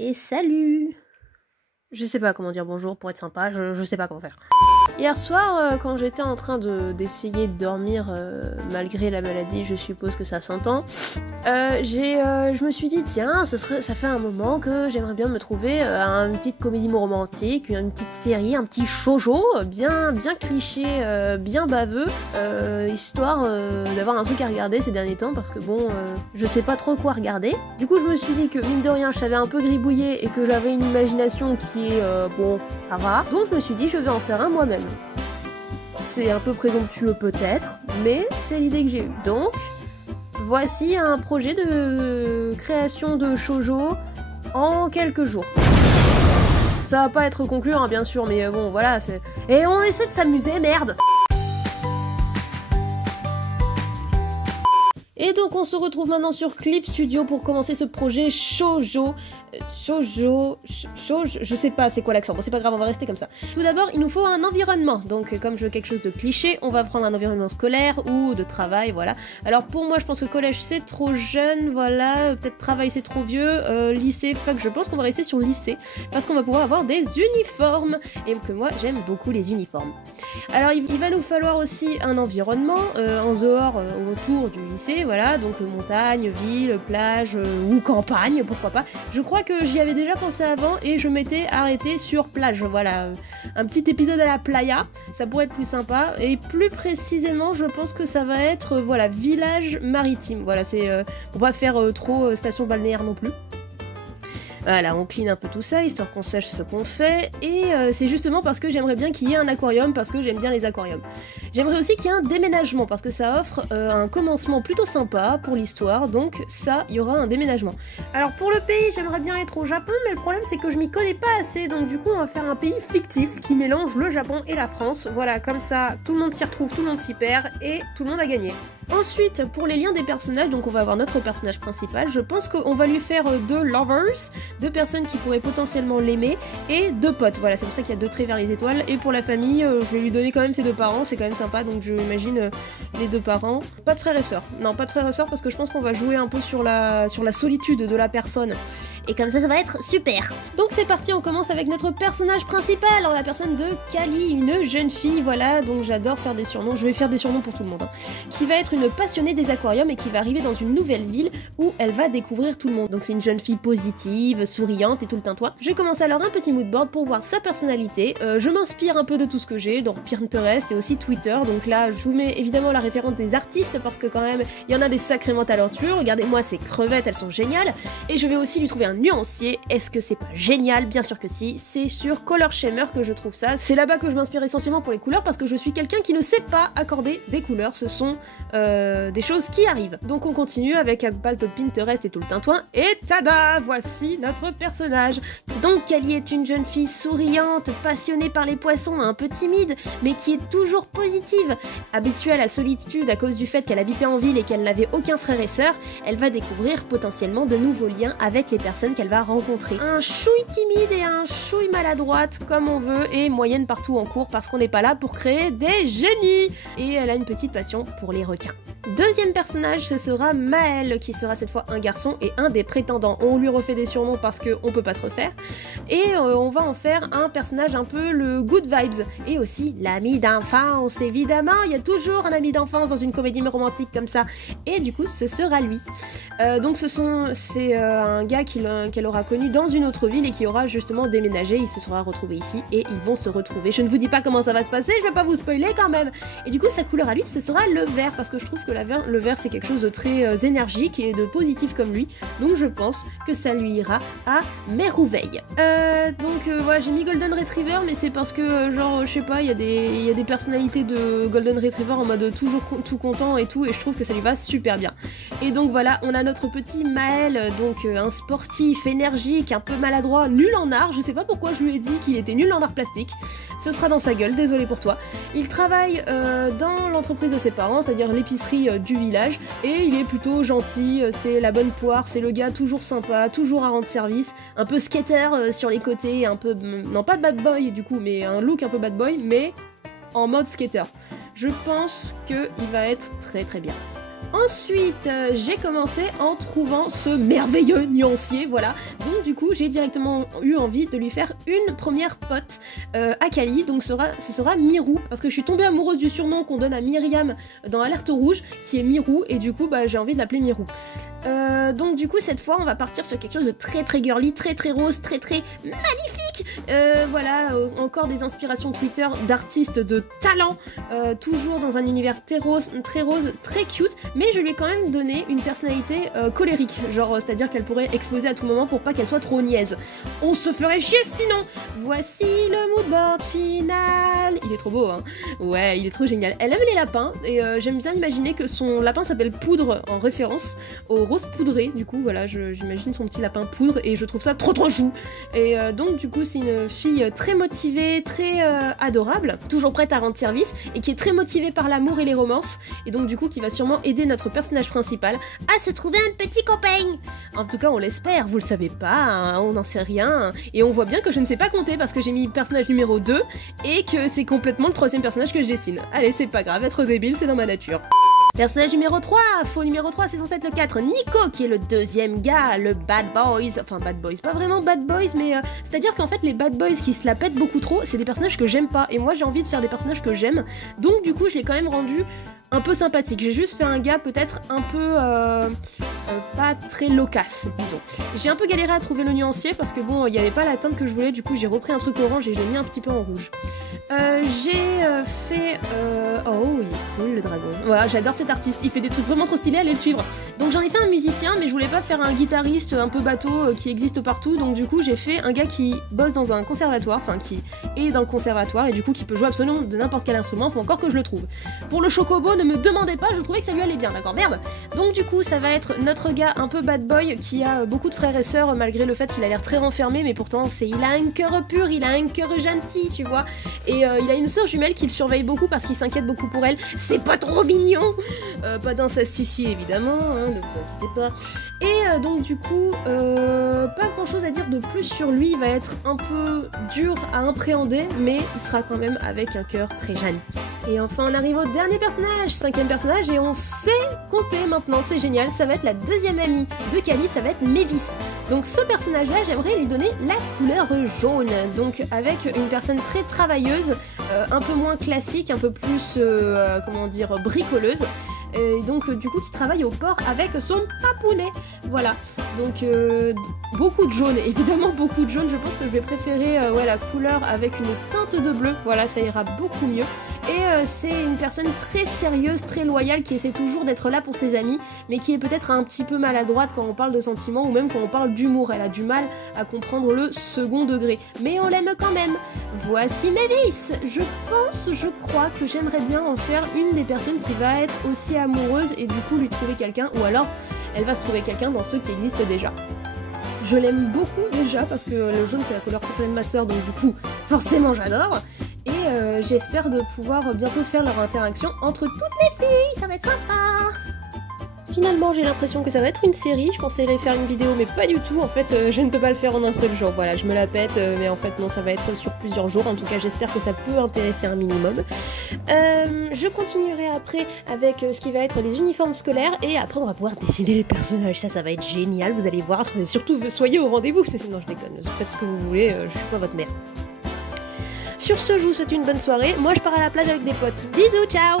Et salut! Je sais pas comment dire bonjour pour être sympa, je sais pas comment faire. Hier soir, quand j'étais en train d'essayer de dormir, malgré la maladie, je suppose que ça s'entend, je me suis dit, tiens, ça fait un moment que j'aimerais bien me trouver une petite comédie romantique, une petite série, un petit shoujo, bien cliché, bien baveux, histoire d'avoir un truc à regarder ces derniers temps, parce que bon, je sais pas trop quoi regarder. Du coup, je me suis dit que, mine de rien, je savais un peu gribouiller et que j'avais une imagination qui est, bon, ça va. Donc je me suis dit, je vais en faire un moi-même. C'est un peu présomptueux peut-être, mais c'est l'idée que j'ai eue. Donc, voici un projet de création de shoujo en quelques jours. Ça va pas être concluant, hein, bien sûr, mais bon, voilà, c'est... Et on essaie de s'amuser, merde! Et donc on se retrouve maintenant sur Clip Studio pour commencer ce projet shoujo. Je sais pas c'est quoi l'accent, bon c'est pas grave, on va rester comme ça. Tout d'abord, il nous faut un environnement, donc comme je veux quelque chose de cliché, on va prendre un environnement scolaire ou de travail, voilà. Alors pour moi je pense que collège c'est trop jeune, voilà, peut-être travail c'est trop vieux, lycée, fuck, je pense qu'on va rester sur lycée, parce qu'on va pouvoir avoir des uniformes, et que moi j'aime beaucoup les uniformes. Alors il va nous falloir aussi un environnement, en dehors, autour du lycée, voilà, donc montagne, ville, plage, ou campagne, pourquoi pas. Je crois que j'y avais déjà pensé avant et je m'étais arrêtée sur plage, voilà, un petit épisode à la playa, ça pourrait être plus sympa, et plus précisément je pense que ça va être, voilà, village maritime, voilà, c'est, pour pas faire trop station balnéaire non plus. Voilà, on clean un peu tout ça, histoire qu'on sache ce qu'on fait, et c'est justement parce que j'aimerais bien qu'il y ait un aquarium, parce que j'aime bien les aquariums. J'aimerais aussi qu'il y ait un déménagement, parce que ça offre un commencement plutôt sympa pour l'histoire, donc ça, il y aura un déménagement. Alors pour le pays, j'aimerais bien être au Japon, mais le problème c'est que je m'y connais pas assez, donc du coup on va faire un pays fictif qui mélange le Japon et la France, voilà, comme ça, tout le monde s'y retrouve, tout le monde s'y perd, et tout le monde a gagné. Ensuite, pour les liens des personnages, donc on va avoir notre personnage principal, je pense qu'on va lui faire deux lovers, deux personnes qui pourraient potentiellement l'aimer, et deux potes, voilà, c'est pour ça qu'il y a deux traits vers les étoiles, et pour la famille, je vais lui donner quand même ses deux parents, c'est quand même sympa, donc je imagine les deux parents. Pas de frères et sœurs, non, pas de frères et sœurs, parce que je pense qu'on va jouer un peu sur la solitude de la personne. Et comme ça va être super. Donc c'est parti, on commence avec notre personnage principal, alors la personne de Kali, une jeune fille, voilà, donc j'adore faire des surnoms, je vais faire des surnoms pour tout le monde, hein, qui va être une passionnée des aquariums et qui va arriver dans une nouvelle ville où elle va découvrir tout le monde. Donc c'est une jeune fille positive, souriante et tout le tintouin. Je commence alors un petit moodboard pour voir sa personnalité, je m'inspire un peu de tout ce que j'ai, donc Pinterest et aussi Twitter, donc là je vous mets évidemment la référence des artistes parce que quand même il y en a des sacrément talentueux, regardez-moi ces crevettes, elles sont géniales, et je vais aussi lui trouver un nuancier. Est-ce que c'est pas génial? Bien sûr que si, c'est sur Color Shamer que je trouve ça, c'est là-bas que je m'inspire essentiellement pour les couleurs parce que je suis quelqu'un qui ne sait pas accorder des couleurs, ce sont des choses qui arrivent. Donc on continue avec à base de Pinterest et tout le tintouin, et tada! Voici notre personnage. Donc Kali est une jeune fille souriante, passionnée par les poissons, un peu timide, mais qui est toujours positive. Habituée à la solitude à cause du fait qu'elle habitait en ville et qu'elle n'avait aucun frère et sœur, elle va découvrir potentiellement de nouveaux liens avec les personnes qu'elle va rencontrer. Un chouille timide et un chouille maladroite comme on veut, et moyenne partout en cours parce qu'on n'est pas là pour créer des génies. Et elle a une petite passion pour les requins. Deuxième personnage, ce sera Maël, qui sera cette fois un garçon et un des prétendants. On lui refait des surnoms parce qu'on peut pas se refaire, et on va en faire un personnage un peu le good vibes, et aussi l'ami d'enfance, évidemment, il y a toujours un ami d'enfance dans une comédie romantique comme ça, et du coup ce sera lui. Donc c'est un gars qu'elle aura connu dans une autre ville et qui aura justement déménagé, il se sera retrouvé ici et ils vont se retrouver. Je ne vous dis pas comment ça va se passer, je vais pas vous spoiler quand même. Et du coup sa couleur à lui ce sera le vert, parce que je trouve que le vert c'est quelque chose de très énergique et de positif comme lui, donc je pense que ça lui ira à merveille. Ouais, j'ai mis Golden Retriever, mais c'est parce que genre je sais pas, il y a des personnalités de Golden Retriever en mode toujours tout content et tout, et je trouve que ça lui va super bien. Et donc voilà, on a notre petit Maël, donc un sportif, énergique, un peu maladroit, nul en art, je sais pas pourquoi je lui ai dit qu'il était nul en art plastique, ce sera dans sa gueule, désolé pour toi. Il travaille dans l'entreprise de ses parents, c'est-à-dire l'épicerie du village, et il est plutôt gentil, c'est la bonne poire, c'est le gars toujours sympa, toujours à rendre service, un peu skater sur les côtés, un peu, non pas bad boy du coup, mais un look un peu bad boy, mais en mode skater. Je pense qu'il va être très très bien. Ensuite, j'ai commencé en trouvant ce merveilleux nuancier, voilà. Donc du coup, j'ai directement eu envie de lui faire une première pote à Kali, donc ce sera Mirou, parce que je suis tombée amoureuse du surnom qu'on donne à Myriam dans Alerte Rouge, qui est Mirou, et du coup, j'ai envie de l'appeler Mirou. Donc du coup cette fois on va partir sur quelque chose de très très girly, très très rose, très très magnifique. Voilà, encore des inspirations Twitter d'artistes de talent, toujours dans un univers très rose, très cute, mais je lui ai quand même donné une personnalité colérique, genre c'est-à-dire qu'elle pourrait exploser à tout moment pour pas qu'elle soit trop niaise. On se ferait chier sinon. Voici le moodboard final. Il est trop beau, hein. Ouais, il est trop génial. Elle aime les lapins et j'aime bien imaginer que son lapin s'appelle Poudre en référence au rose poudré, du coup voilà, j'imagine son petit lapin poudre et je trouve ça trop chou. Et donc du coup c'est une fille très motivée, très adorable, toujours prête à rendre service et qui est très motivée par l'amour et les romances, et donc du coup qui va sûrement aider notre personnage principal à se trouver un petit copain. En tout cas on l'espère, vous le savez pas, hein, on n'en sait rien, et on voit bien que je ne sais pas compter parce que j'ai mis personnage numéro 2 et que c'est complètement le troisième personnage que je dessine. Allez, c'est pas grave, être débile c'est dans ma nature. Personnage numéro 3, faux numéro 3, c'est censé être le 4, Nico, qui est le deuxième gars, le bad boys, enfin bad boys, pas vraiment bad boys, mais c'est-à-dire qu'en fait les bad boys qui se la pètent beaucoup trop, c'est des personnages que j'aime pas, et moi j'ai envie de faire des personnages que j'aime, donc du coup je l'ai quand même rendu un peu sympathique. J'ai juste fait un gars peut-être un peu pas très loquace, disons. J'ai un peu galéré à trouver le nuancier parce que bon, il n'y avait pas la teinte que je voulais, du coup j'ai repris un truc orange et je l'ai mis un petit peu en rouge. J'ai fait... Oh, il est cool le dragon. Voilà, j'adore cet artiste, il fait des trucs vraiment trop stylés, allez le suivre. Donc j'en ai fait un musicien, mais je voulais pas faire un guitariste un peu bateau qui existe partout, donc du coup j'ai fait un gars qui bosse dans un conservatoire, enfin qui est dans le conservatoire, et du coup qui peut jouer absolument de n'importe quel instrument, faut encore que je le trouve. Pour le chocobo, ne me demandez pas, je trouvais que ça lui allait bien, d'accord, merde. Donc du coup ça va être notre gars un peu bad boy qui a beaucoup de frères et sœurs, malgré le fait qu'il a l'air très renfermé, mais pourtant il a un cœur pur, il a un cœur gentil, tu vois. Et il a une sœur jumelle qui le surveille beaucoup parce qu'il s'inquiète beaucoup pour elle. C'est pas trop mignon. Pas d'inceste ici évidemment, hein, ne vous inquiétez pas. Et donc du coup, pas grand chose à dire de plus sur lui, il va être un peu dur à appréhender, mais il sera quand même avec un cœur très gentil. Et enfin on arrive au dernier personnage, cinquième personnage, et on sait compter maintenant, c'est génial, ça va être la deuxième amie de Kali, ça va être Mévis. Donc ce personnage-là, j'aimerais lui donner la couleur jaune, donc avec une personne très travailleuse, un peu moins classique, un peu plus, comment dire, bricoleuse. Et donc du coup qui travaille au port avec son papounet, voilà. Donc beaucoup de jaune, évidemment beaucoup de jaune. Je pense que je vais préférer ouais, la couleur avec une teinte de bleu, voilà, ça ira beaucoup mieux. Et c'est une personne très sérieuse, très loyale, qui essaie toujours d'être là pour ses amis, mais qui est peut-être un petit peu maladroite quand on parle de sentiments ou même quand on parle d'humour. Elle a du mal à comprendre le second degré, mais on l'aime quand même. Voici Mévis. Je crois que j'aimerais bien en faire une des personnes qui va être aussi amoureuse et du coup lui trouver quelqu'un, ou alors elle va se trouver quelqu'un dans ceux qui existent déjà. Je l'aime beaucoup déjà parce que le jaune c'est la couleur préférée de ma soeur, donc du coup forcément j'adore. Et j'espère de pouvoir bientôt faire leur interaction entre toutes les filles, ça va être sympa. Finalement j'ai l'impression que ça va être une série, je pensais aller faire une vidéo mais pas du tout, en fait je ne peux pas le faire en un seul jour, voilà, je me la pète, mais en fait non, ça va être sur plusieurs jours, en tout cas j'espère que ça peut intéresser un minimum. Je continuerai après avec ce qui va être les uniformes scolaires, et après on va pouvoir dessiner les personnages, ça va être génial, vous allez voir, et surtout soyez au rendez-vous, sinon je déconne, faites ce que vous voulez, je suis pas votre mère. Sur ce, je vous souhaite une bonne soirée, moi je pars à la plage avec des potes, bisous, ciao.